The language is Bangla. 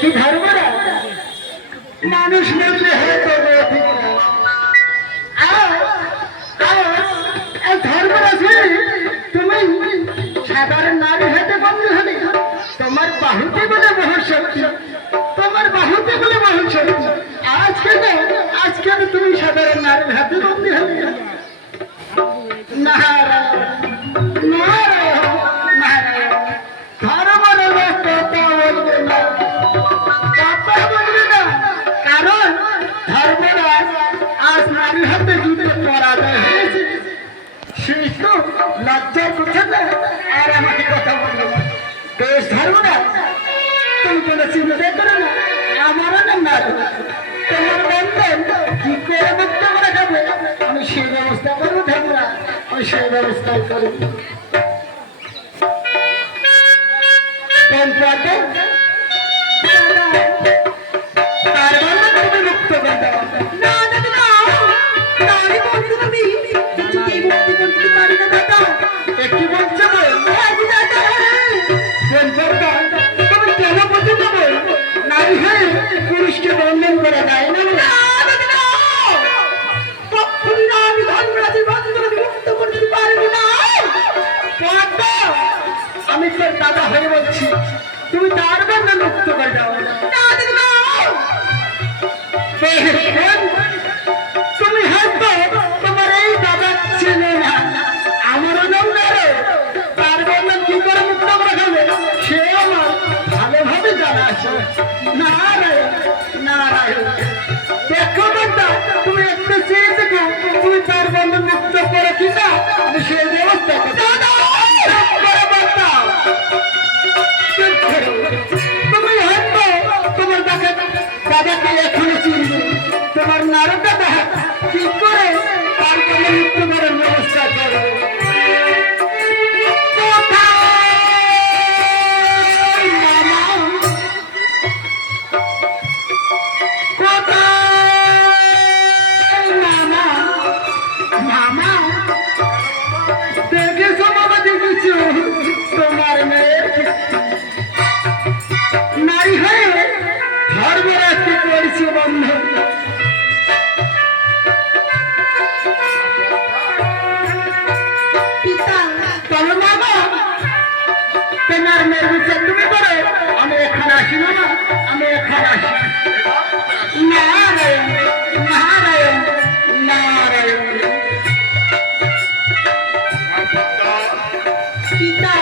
কি ধর্মরা মানুষ মরলে হয়তো ধর্মরাজি তুমি সাধারণ নারী হাতে বন্ধু হলে তোমার বাহুতে বলে বহু শক্তি, তোমার বাহুতে বলে বহু শক্তি। আজকে তুমি সাধারণ নারীর হাতে বন্ধু হলে কারণ ধর্মরাজ আজ নারীর হাতে যুদ্ধে পরাজয় হয়েছে। সেই তো লজ্জার কথা না, আর আমাকে কথা বললো বেশ ধর্মরাজ, তুমি কোনো চিন্তা করো না, আমারও নাম নারী, তোমার বন্ধন কি করে মুক্ত করে যাবে আমি সেই ব্যবস্থা করবো। ধর্মরাজ আমি সেই ব্যবস্থাই করবো। তার বন্ধন তুমি মুক্ত করে দাও। একটি বলছে তুমি কেন পছন্দ নারী হয়ে পুরুষকে বন্ধন করা যায় না? আমি ধর্মরাজের বন্ধন মুক্ত করতে পারবো না। আমি তোর দাদা হয়ে বলছি তুমি তার বন্ধন মুক্ত করে দাও। তুমি হয়তো তোমার এই দাদা ছিল না, আমারও নাম নারে, তার বন্ধন কি করে মুক্ত করে খাবে সে আমার ভালোভাবে জানা আছে। নারায়ণ নারায়ণ, দেখো দাদা তুমি একটু চেয়ে দেখো তুমি তার বন্ধন মুক্ত করে কিনা আমি সেই ব্যবস্থা তুমি হয়তো তোমার দাদাকে এখনো চিনবে, তোমার নারদ দাদা কি করে তার বন্ধন মুক্ত করার ব্যবস্থা করবে। তোমার মেয়ের নারী হয়ে ধর্মরাজকে করেছে বন্ধন। তবে বাবা তোমার মেয়ের বিচার তুমি করো, আমি এখানে আসি না, আমি এখানে আসি। নারায়ণ নারায়ণ নারায়ণ। পিতা